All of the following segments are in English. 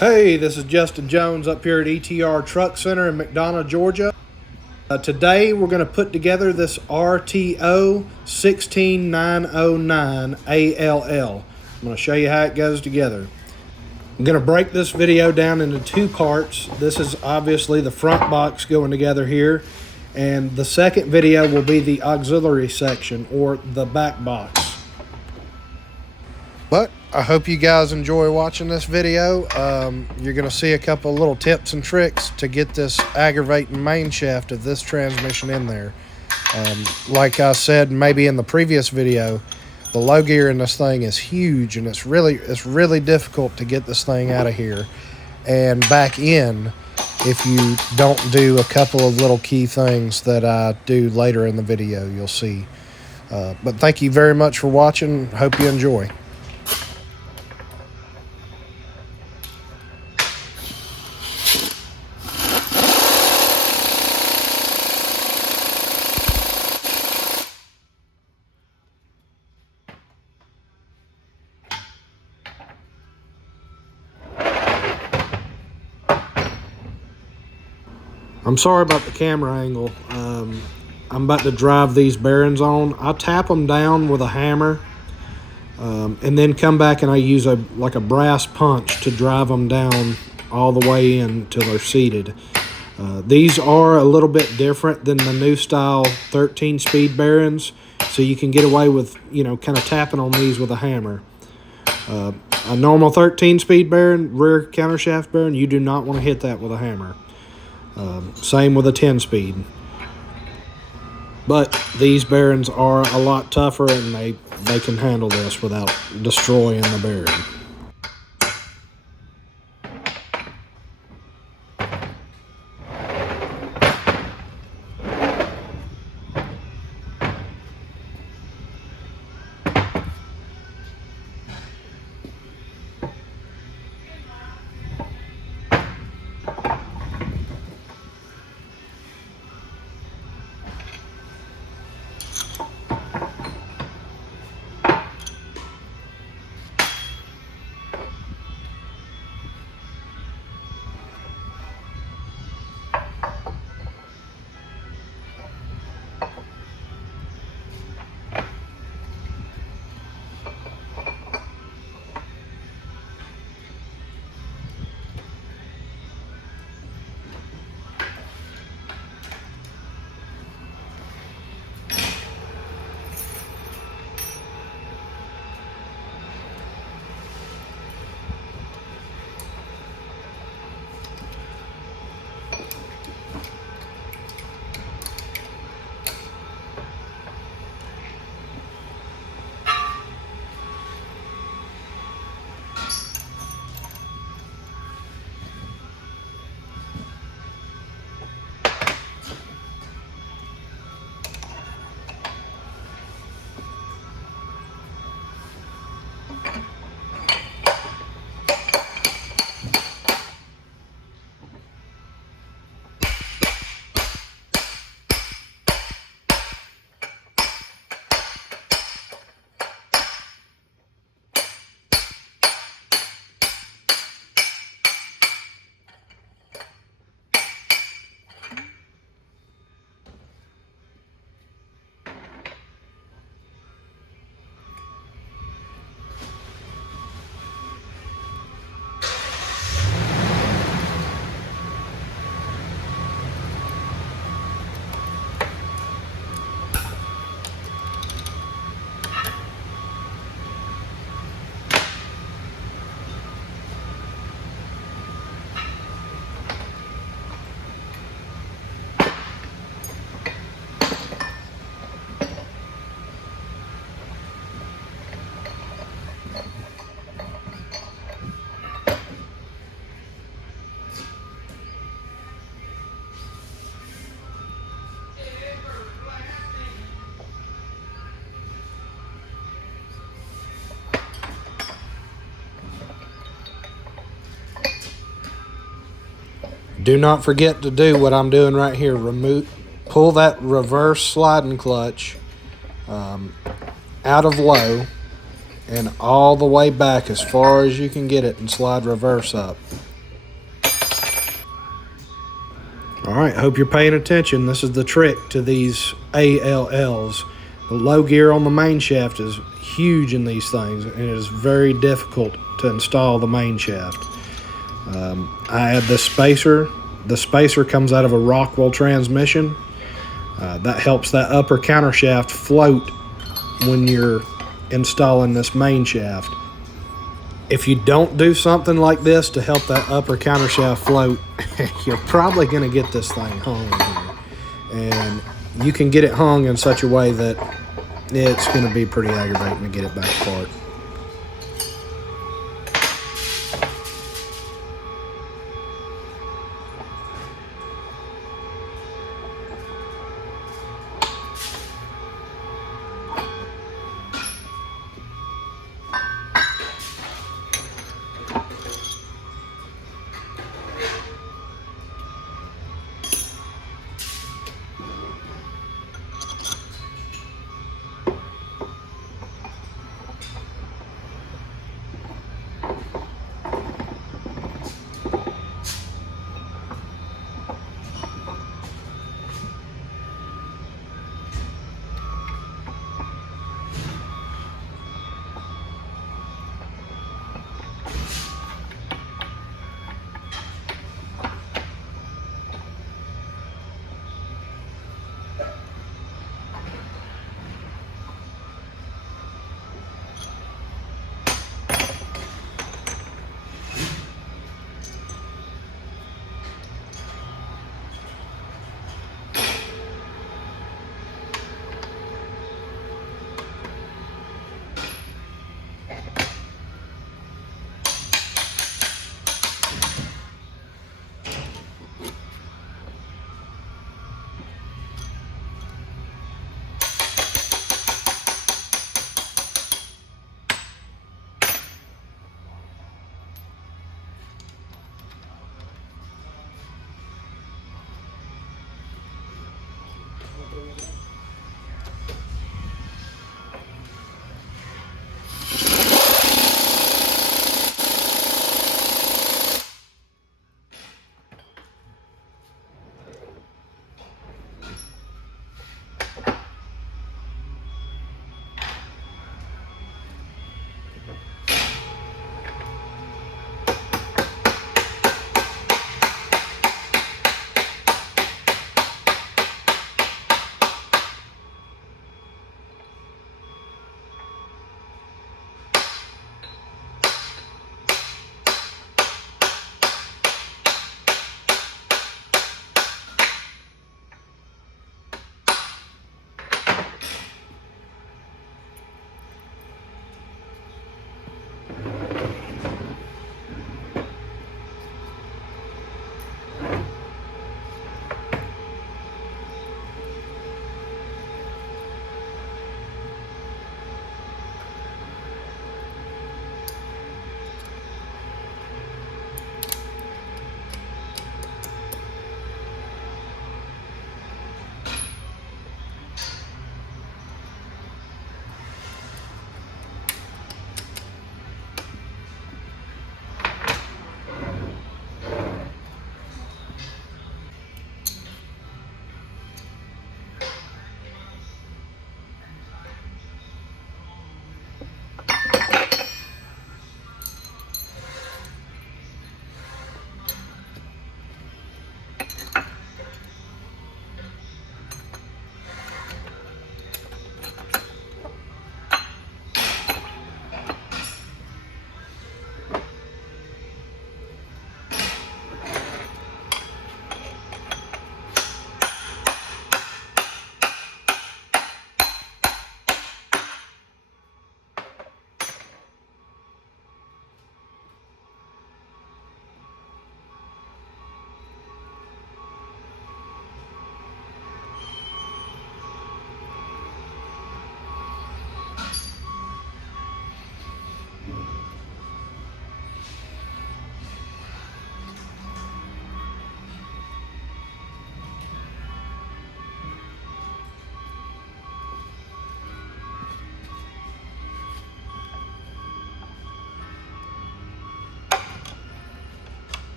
Hey, this is Justin Jones up here at ETR Truck Center in McDonough, Georgia. Today we're going to put together this RTO 16909 ALL. I'm going to show you how it goes together. I'm going to break this video down into two parts. This is obviously the front box going together here, and the second video will be the auxiliary section or the back box. But I hope you guys enjoy watching this video. You're going to see a couple little tips and tricks to get this aggravating main shaft of this transmission in there. Like I said maybe in the previous video, the low gear in this thing is huge, and it's really difficult to get this thing out of here and back in if you don't do a couple of little key things that I do later in the video. You'll see. But thank you very much for watching. Hope you enjoy. I'm sorry about the camera angle. I'm about to drive these bearings on. I tap them down with a hammer and then come back and I use a brass punch to drive them down all the way in till they're seated. These are a little bit different than the new style 13-speed bearings, so you can get away with, kind of tapping on these with a hammer. A normal 13-speed bearing, rear countershaft bearing, you do not want to hit that with a hammer. Same with a 10-speed. But these bearings are a lot tougher, and they can handle this without destroying the bearing. Do not forget to do what I'm doing right here. Pull that reverse sliding clutch out of low and all the way back as far as you can get it and slide reverse up. All right, hope you're paying attention. This is the trick to these ALLs. The low gear on the main shaft is huge in these things, and it is very difficult to install the main shaft. I add the spacer. The spacer comes out of a Rockwell transmission. That helps that upper countershaft float when you're installing this main shaft. If you don't do something like this to help that upper countershaft float, you're probably going to get this thing hung in here. And you can get it hung in such a way that it's going to be pretty aggravating to get it back apart.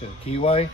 So keyway.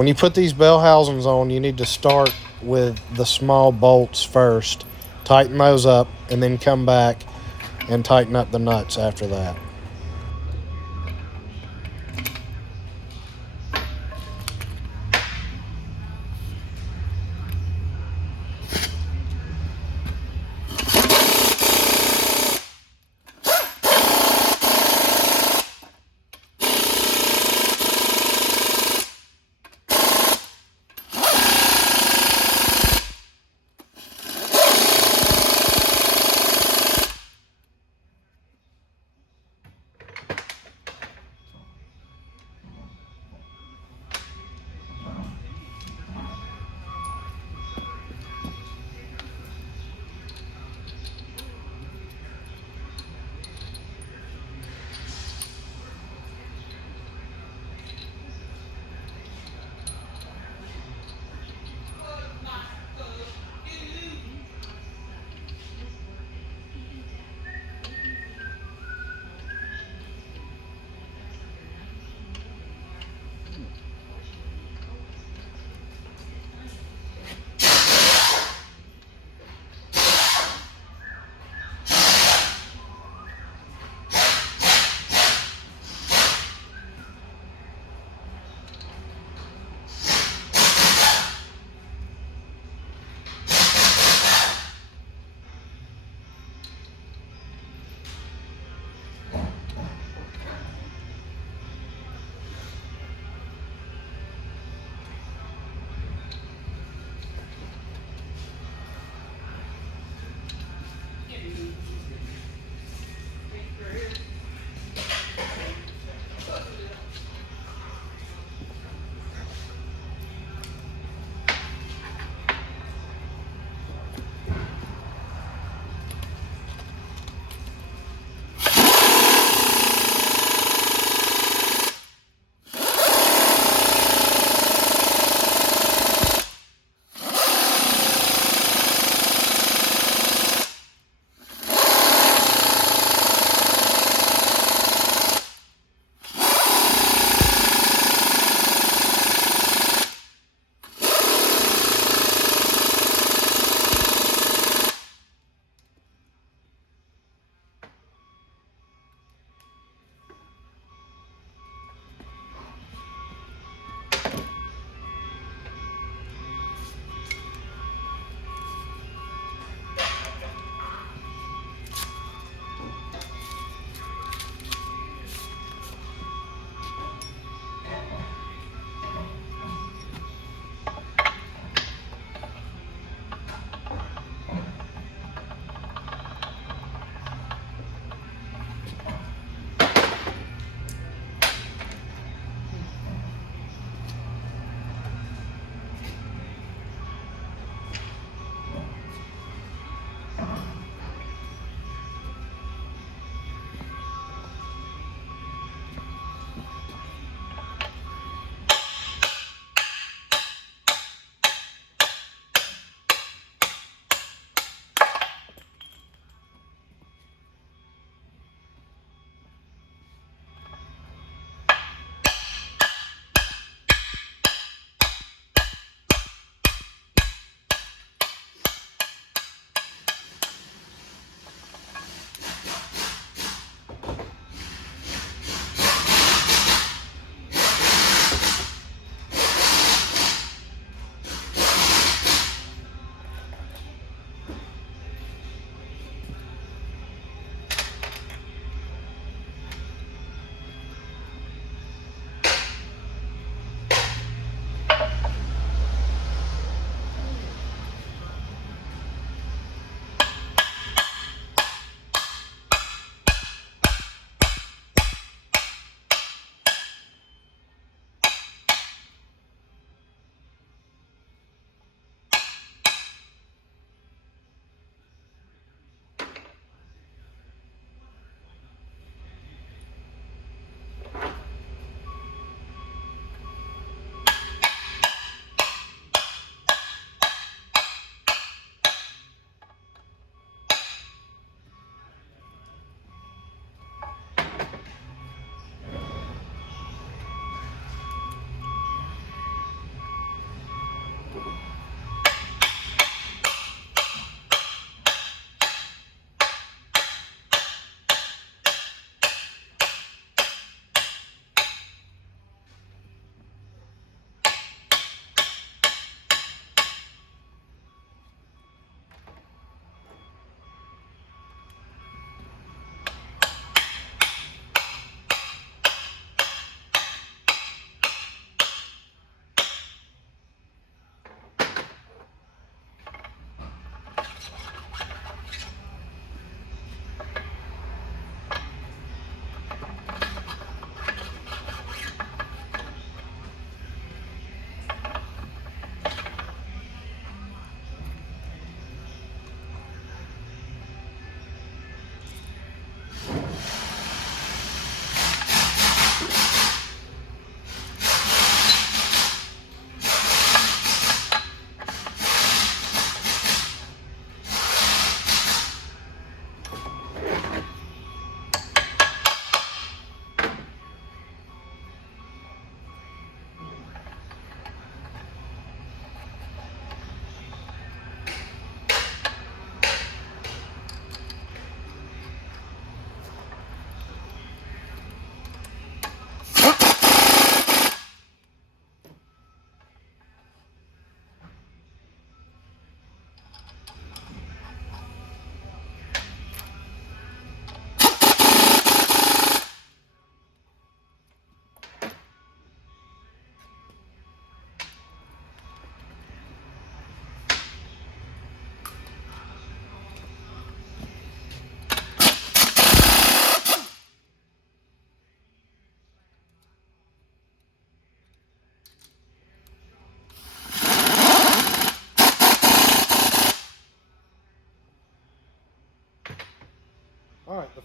When you put these bell housings on, you need to start with the small bolts first. Tighten those up and then come back and tighten up the nuts after that.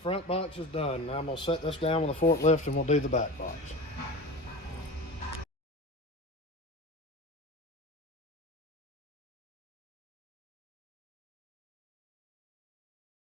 front box is done. Now I'm gonna set this down with a forklift and we'll do the back box.